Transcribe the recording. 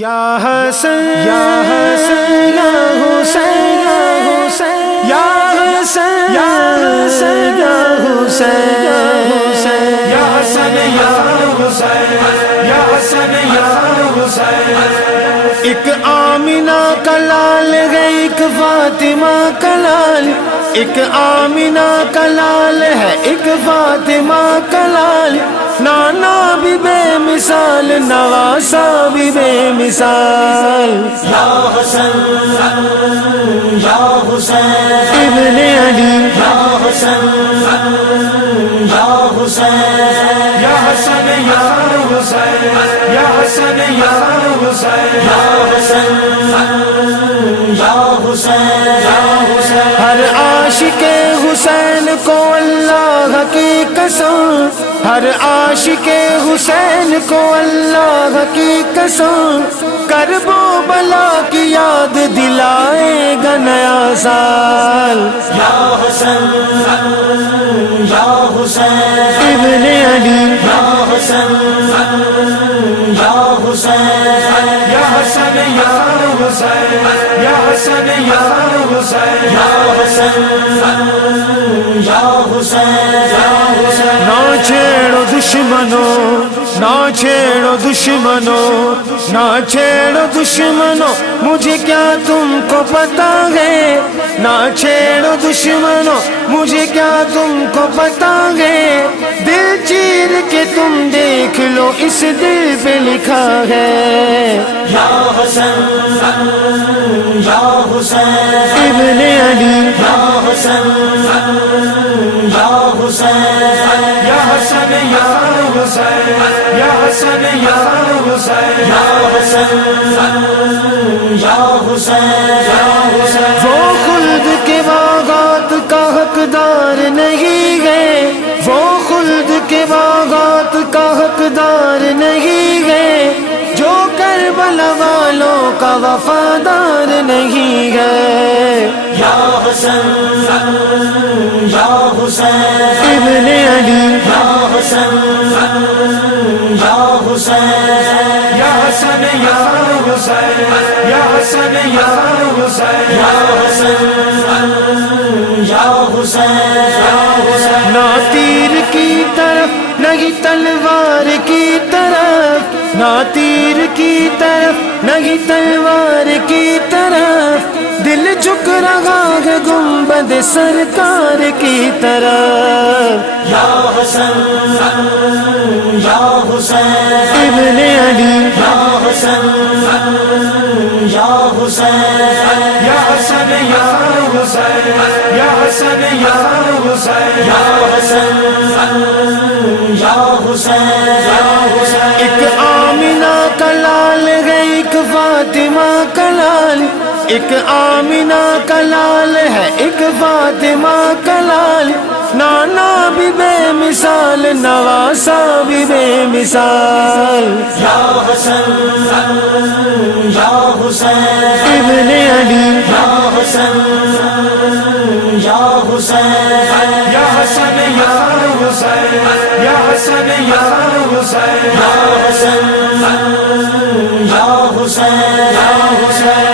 یا حسین یا حسین یا حسین یا حسین یا حسین یا حسین یا حسین یا حسین یا حسین یا حسین ایک آمینہ کا لال ہے، ایک فاطمہ کا لال، ایک آمینہ کا لال ہے، ایک فاطمہ کا لال، نانا بھی بے مثال، نواسا بھی بے مثال، یا حسین یا حسین ابن علی یا حسین یا حسین یا حسن یا حسین یا حسن یا حسین یا حسین یا حسین ہر عاشق حسین کو اللہ کی قسم، ہر عاشق حسین کو اللہ کی قسم، کرب و بلا کی یاد دلائے گا نیا سال، یا حسین یا حسین ابن علی یا حسین یا حسین یا حسن یا حسین یا حسن یا حسین یا حسین یا حسین نہ چھیڑو دشمنوں، نہ چھیڑو دشمنوں، نہ چھیڑو دشمنوں، مجھے کیا تم کو پتا ہے، نہ چھیڑو دشمنوں، مجھے کیا تم کو پتا ہے، دل چیر کے تم دیکھ لو اس دل پہ لکھا ہے، یا حسین یا حسین ابن علی یا حسین یا حسین یا حسن یا حسین یا حسن یا حسین یا حسین یا حسین وہ خلد کے باغات کا حقدار نہیں ہے، وہ خلد کے باغات کا حقدار نہیں ہے، جو کربلا والوں کا وفادار نہیں ہے، یا حسین یا حسین ابن علی یا حسین یا حسین یا حسن یا حسین یا حسن یا حسین یا حسین یا حسین نہ تیر کی طرف نہیں تلوار کی طرف، نہ تیر کی طرف نہیں تلوار کی طرف، دل جھک رہا ہے گنبد سرکار کی طرف، یا حسین یا حسین ابن علی یا حسین یا حسین یا حسن یا حسین یا حسن یا حسین یا حسین یا حسین ایک آمینہ کا لال ہے، ایک فاطمہ کا لال، ایک آمینہ کا لال ہے، ایک فاطمہ کا لال، نانا بھی بے مثال، نواسا بھی بے مثال، یا حسین یا حسین ابن علی یا حسین یا حسین یا حسن یا حسین یا حسن یا حسین یا حسین یا حسین